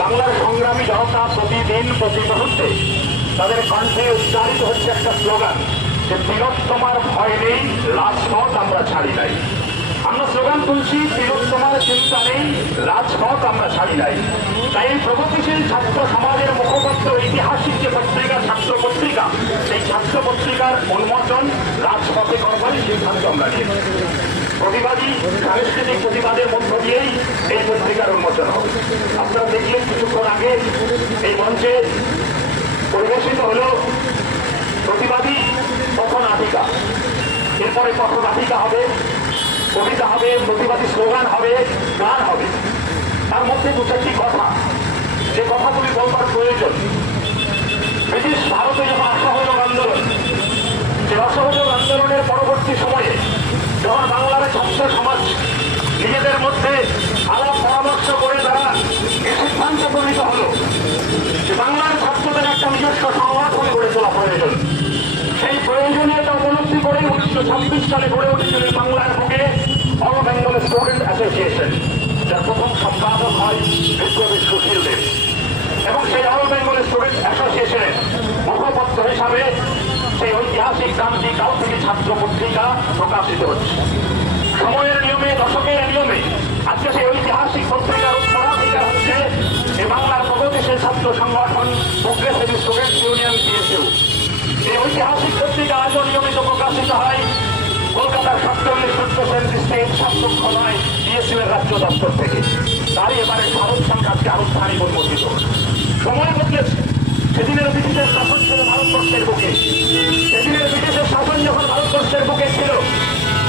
বাংলার সংগ্রামী জনতা প্রতিদিন প্রতি মুহূর্তে তাদের কণ্ঠে উচ্চারিত হচ্ছে একটা স্লোগান যে তিলোত্তমার ভয় নেই, রাজপথ আমরা ছাড়ি নাই। আমরা স্লোগান তুলছি তিলোত্তমার চিন্তা নেই, রাজপথ আমরা ছাড়ি নাই। তাই এই প্রগতিশীল ছাত্র সমাজের মুখপত্র ঐতিহাসিক যে পত্রিকা ছাত্র পত্রিকা, সেই ছাত্র পত্রিকার উন্মোচন রাজপথে করবার সিদ্ধান্ত আমরা নিয়েছি। প্রতিবাদী সাংস্কৃতিক প্রতিবাদের মধ্য দিয়েই এই পত্রিকার উন্মোচন হবে। আপনারা দেখলেন কিছুক্ষণ আগে এই মঞ্চে পরিবেশিত হল প্রতিবাদী পথনাটিকা, এরপরে পথনাটিকা হবে, কবিতা হবে, প্রতিবাদী স্লোগান হবে, গান হবে। তার মধ্যে দু চারটি কথা, যে কথাগুলি বলবার প্রয়োজন। ব্রিটিশ ভারতে যখন অসহযোগ আন্দোলন, যে অসহযোগ আন্দোলনের পরবর্তী সময়ে যখন বাংলার ছাত্র সমাজ নিজেদের মধ্যে আলাপ পরামর্শ করে তারা সিদ্ধান্ত উপনীত হল যে বাংলার ছাত্রদের একটা নিজস্ব সংগঠন গড়ে তোলা প্রয়োজন। সেই প্রয়োজনীয়তা উপলব্ধি করে 1926 সালে গড়ে উঠেছিল বাংলার বুকে অল বেঙ্গল স্টুডেন্ট অ্যাসোসিয়েশন, যার প্রথম সম্পাদক হয় বিপ্লবী সুশীল দেব। এবং সেই অল বেঙ্গল স্টুডেন্ট অ্যাসোসিয়েশনের মুখপত্র হিসাবে সেই ঐতিহাসিক ক্রান্তিকাল থেকে ছাত্র পত্রিকা প্রকাশিত হচ্ছে। সময়ের নিয়মে, দশকের নিয়মে আজকে সেই ঐতিহাসিক পত্রিকার উত্তরাধিকার হচ্ছে এই বাংলার প্রগতিশীল ছাত্র সংগঠন প্রোগ্রেসিভ স্টুডেন্টস ইউনিয়ন PSU। এই ঐতিহাসিক পত্রিকা আজও নিয়মিত প্রকাশিত হয় কলকাতার 47 স্টেট ছাত্রক্ষণায় PSU এর রাজ্য দপ্তর থেকে। তারই এবারে ভারত সংখ্যা আজকে আনুষ্ঠানিক উন্মোচিত। সময় বদলেছে। সেদিনের ব্রিটিশের শাসন ছিল ভারতবর্ষের বুকে। সেদিনের ব্রিটিশের শাসন যখন ভারতবর্ষের বুকে ছিল,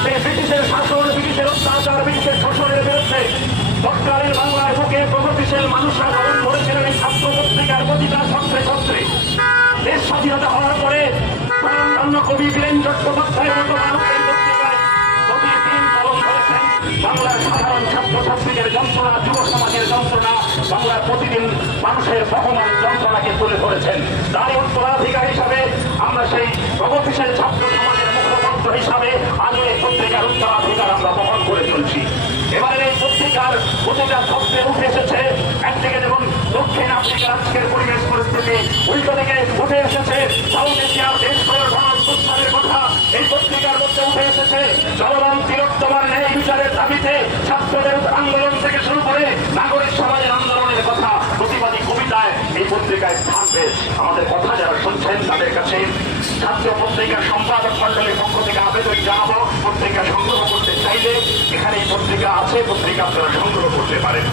সেই ব্রিটিশের শাসন, ব্রিটিশের অত্যাচার, ব্রিটিশের শোষণের বিরুদ্ধে তৎকালীন বাংলার বুকে প্রগতিশীল মানুষরা গঠন করেছিলেন এই ছাত্র পত্রিকার প্রতিটা ছত্রে ছত্রে। দেশ স্বাধীনতা হওয়ার পরে স্বয়ং কবি বীরেন চট্টোপাধ্যায়ের মতো মানুষ এই পত্রিকায় প্রতিদিন পালন করেছেন বাংলার সাধারণ ছাত্রছাত্রীদের যন্ত্রণা, যুব সমাজের যন্ত্রণা, বাংলার প্রতিদিন মানুষের বহমান যন্ত্রণাকে তুলে ধরেছেন। তারই উত্তরাধিকার হিসাবে আমরা সেই প্রগতিশীল ছাত্র সমাজের মুখপত্র হিসাবে আজও এই পত্রিকার উত্তরাধিকার আমরা বহন করে চলছি। এবারে এই পত্রিকার প্রতিটা ছত্রে উঠে এসেছে একদিকে যেমন দক্ষিণ আফ্রিকার আজকের পরিবেশ পরিস্থিতি, উল্টো দিকে উঠে এসেছে সাউথ এশিয়ার দেশগুলোর গণঅভ্যুত্থানের কথা। এই পত্রিকার মধ্যে উঠে এসেছে চলমান তিলোত্তমার ন্যায় বিচারের দাবিতে ছাত্রদের আন্দোলন থেকে শুরু করে নাগরিক সমাজের আন্দোলনের কথা প্রতিবাদী কবিতায় এই পত্রিকায় স্থান পেয়েছে। আমাদের কথা যারা শুনছেন তাদের কাছে ছাত্র পত্রিকার সম্পাদক মন্ডলীর পক্ষ থেকে আবেদন জানাবো, পত্রিকা সংগ্রহ করতে চাইলে এখানে এই পত্রিকা আছে, পত্রিকা আপনারা সংগ্রহ করতে পারেন।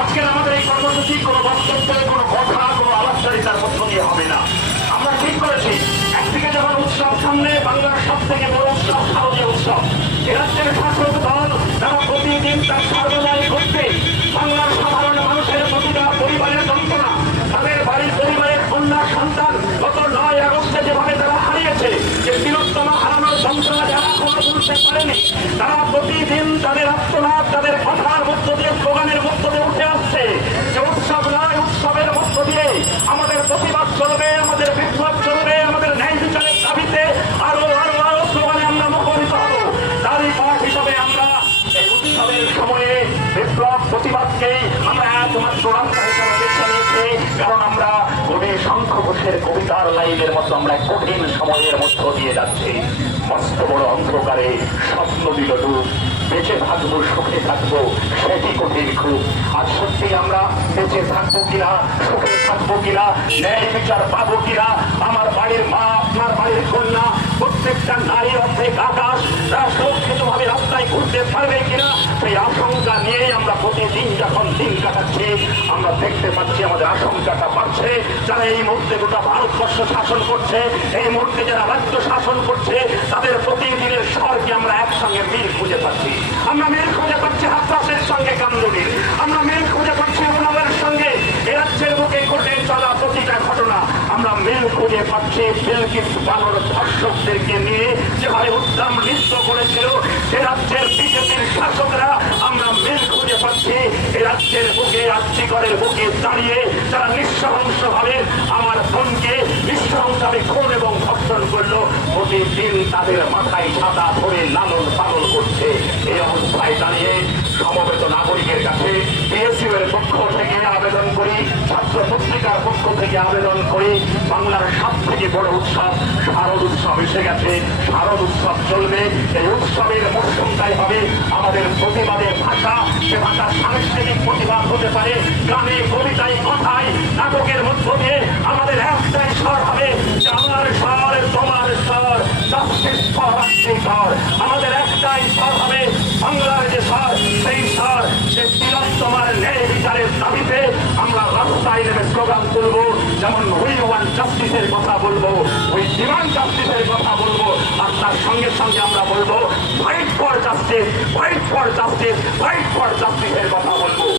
আজকের আমাদের এই কর্মসূচি কোনো বক্তব্য, কোনো কথা, কোনো আলাপচারিতার মধ্য দিয়ে হবে না। আমরা ঠিক করেছি একদিকে যখন উৎসব সামনে, বাংলার সব থেকে বড় উৎসব শারদীয় উৎসব, এ রাজ্যের শাসক দল তারা প্রতিদিন তার সার্বজনীন করতে বাংলার সাধারণ মানুষের প্রতিটা পরিবারের যন্ত্রণা, তাদের বাড়ির পরিবারের কন্যা সন্তান গত 9 আগস্টে যেভাবে তারা হারিয়েছে, যে তিলোত্তমা হারানোর যন্ত্রণা যারা এখনো তুলতে পারেনি, তারা প্রতিদিন তাদের আত্মনাদ, তাদের কথার মধ্য দিয়ে, স্লোগানের মধ্য দিয়ে উঠে আসছে যে উৎসব নয়, উৎসবের মধ্য দিয়ে আমাদের প্রতিবাদ চলবে, আমাদের বিপ্লব চলবে, আমাদের ন্যায় বিচারের দাবিতে আরো আরো আরো স্লোগানে আমরা মুখরিত হব। তারই পাঠ হিসাবে আমরা এই উৎসবের সময়ে বিপ্লব প্রতিবাদকেই আমরা একমাত্র রাস্তা হিসাবে বেছে নিয়েছি। কারণ আমরা কবি শঙ্খ ঘোষের কবিতার লাইনের মতো আমরা কঠিন সময়ের মধ্য দিয়ে যাচ্ছি। মস্ত বড় অন্ধকারে স্বপ্ন দিল ডুব, বেঁচে থাকবো, সুখে থাকবো, সেটি কঠিন খুব। আজ সত্যি আমরা বেঁচে থাকবো কিনা, সুখে থাকবো কিনা, ন্যায় বিচার পাবো কিনা, আমার বাড়ির মা, আপনার বাড়ির কন্যা, প্রত্যেকটা নারী অর্ধেক আকাশ, তারা সুরক্ষিত ভাবে রাস্তায় ঘুরতে পারবে কিনা, সেই আশঙ্কা নিয়েই আমরা প্রতিদিন যখন দিন কাটাচ্ছি আমরা দেখতে পাচ্ছি আমাদের আশঙ্কাটা বাড়ছে। যারা এই মুহূর্তে গোটা ভারতবর্ষ শাসন করছে, এই মুহূর্তে যারা রাজ্য শাসন করছে, তাদের প্রতিদিনের স্বরকে আমরা একসঙ্গে মিল খুঁজে পাচ্ছি। আমরা মিল খুঁজে পাচ্ছি হাতরাসের সঙ্গে কান্দুলির, আমরা মিল খুঁজে পাচ্ছি উনামের সঙ্গে এ রাজ্যের বুকে ঘটে চলা প্রতিটা ঘটনা, আমরা মিল খুঁজে পাচ্ছি বিলকিস বানর ধর্ষকদেরকে নিয়ে যেভাবে উদ্যম নৃত্য করেছিল সে রাজ্যের বিজেপির শাসকরা। আমরা মিল খুঁজে পাচ্ছি এ রাজ্যের বুকে, আর্যিকরের বুকে দাঁড়িয়ে যারা নিঃসহংসভাবে আমার বোনকে নিঃসহংসভাবে খুন এবং ধর্ষণ করলো, প্রতিদিন তাদের মাথায় ছাতা ধরে লালন পালন করছে। এই অবস্থায় দাঁড়িয়ে সমবেত নাগরিকের কাছে PSU এর পক্ষ থেকে আবেদন করি থেকে আবেদন করি, বাংলার সব থেকে বড় উৎসব শারদ উৎসব এসে গেছে। শারদ উৎসব চলবে, এই উৎসবের মরশুমটাই হবে আমাদের প্রতিবাদের ভাষা। সে ভাষা সাংস্কৃতিক প্রতিবাদ হতে পারে, গানে, কবিতায়, কথায়, নাটকের মধ্য দিয়ে আমাদের একটাই স্বর হবে যে আমার স্বর, তোমার স্বর, জাস্টিস ফর স্বর। আমাদের একটাই স্বর হবে, বাংলার যে স্বর, সেই স্বর যে তিলোত্তমার ন্যায় বিচারের দাবিতে আমরা রাস্তায় নেমে স্লোগান তুলবো। যেমন উই ওয়ান্ট জাস্টিসের কথা বলবো, উই ডিমান্ড জাস্টিসের কথা বলবো, আর তার সঙ্গে সঙ্গে আমরা বলবো fight for justice, fight for justice, fight for জাস্টিসের কথা বলবো।